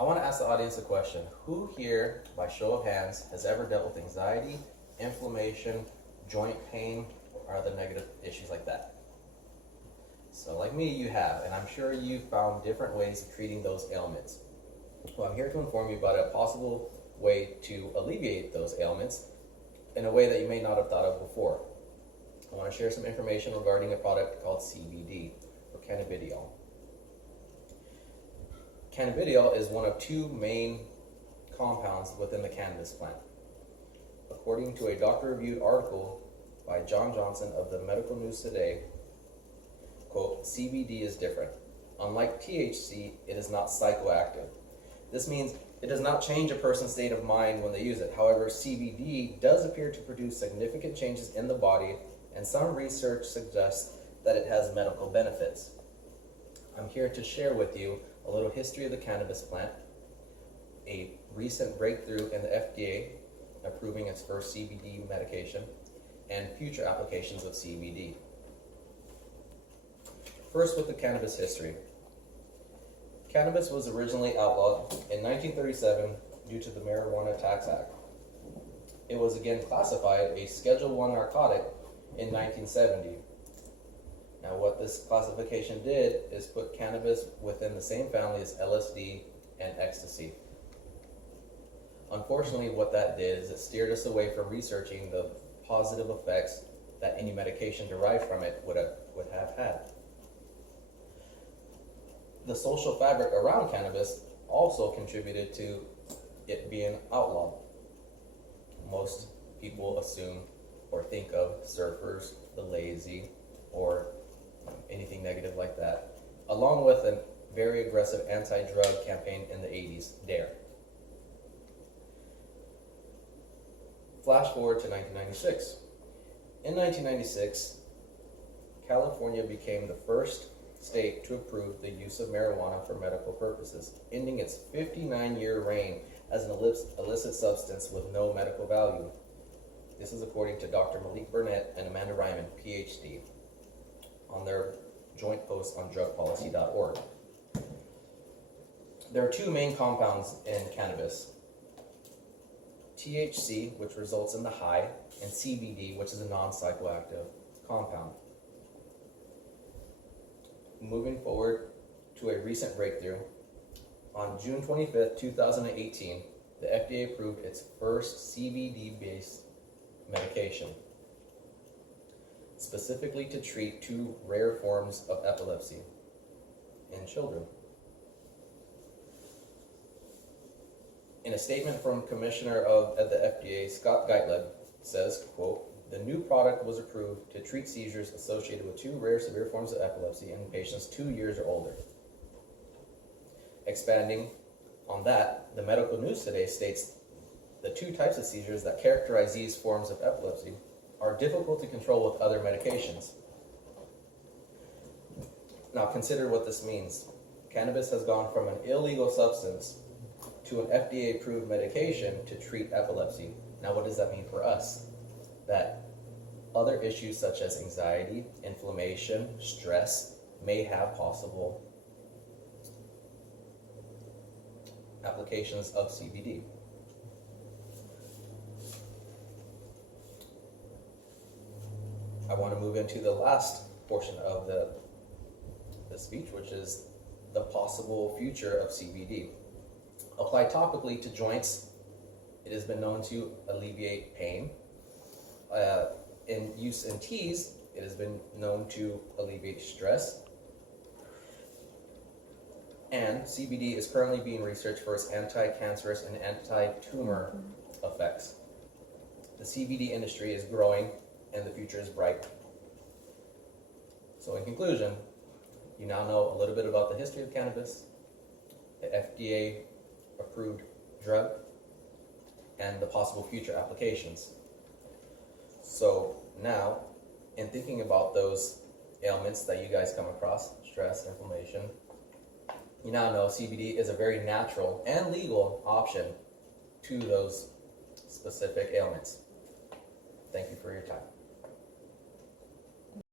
I want to ask the audience a question. Who here, by show of hands, has ever dealt with anxiety, inflammation, joint pain, or other negative issues like that? So like me, you have, and I'm sure you found different ways of treating those ailments. Well, I'm here to inform you about a possible way to alleviate those ailments in a way that you may not have thought of before. I want to share some information regarding a product called CBD, or cannabidiol. Cannabidiol is one of two main compounds within the cannabis plant. According to a doctor-reviewed article by John Johnson of the Medical News Today, quote, CBD is different. Unlike THC, it is not psychoactive. This means it does not change a person's state of mind when they use it. However, CBD does appear to produce significant changes in the body, and some research suggests that it has medical benefits. I'm here to share with you a little history of the cannabis plant, a recent breakthrough in the FDA approving its first CBD medication, and future applications of CBD. First, with the cannabis history. Cannabis was originally outlawed in 1937 due to the Marijuana Tax Act. It was again classified a Schedule I narcotic in 1970. Now, what this classification did is put cannabis within the same family as LSD and ecstasy. Unfortunately, what that did is it steered us away from researching the positive effects that any medication derived from it would have had. The social fabric around cannabis also contributed to it being outlawed. Most people assume or think of surfers, the lazy, or anything negative like that, along with a very aggressive anti-drug campaign in the 80s, DARE. Flash forward to 1996. In 1996, California became the first state to approve the use of marijuana for medical purposes, ending its 59-year reign as an illicit substance with no medical value. This is according to Dr. Malik Burnett and Amanda Ryman, PhD, on their joint post on drugpolicy.org. There are two main compounds in cannabis: THC, which results in the high, and CBD, which is a non-psychoactive compound. Moving forward to a recent breakthrough, on June 25th, 2018, the FDA approved its first CBD-based medication, specifically to treat two rare forms of epilepsy in children. In a statement from Commissioner of the FDA, Scott Gottlieb, says, quote, the new product was approved to treat seizures associated with two rare severe forms of epilepsy in patients 2 years or older. Expanding on that, the Medical News Today states the two types of seizures that characterize these forms of epilepsy are difficult to control with other medications. Now consider what this means. Cannabis has gone from an illegal substance to an FDA-approved medication to treat epilepsy. Now what does that mean for us? That other issues such as anxiety, inflammation, stress may have possible applications of CBD. I want to move into the last portion of the speech, which is the possible future of CBD. Applied topically to joints, it has been known to alleviate pain. In use in teas, it has been known to alleviate stress. And CBD is currently being researched for its anti-cancerous and anti-tumor effects. The CBD industry is growing and the future is bright. So in conclusion, you now know a little bit about the history of cannabis, the FDA approved drug, and the possible future applications. So now, in thinking about those ailments that you guys come across, stress, inflammation, you now know CBD is a very natural and legal option to those specific ailments. Thank you for your time.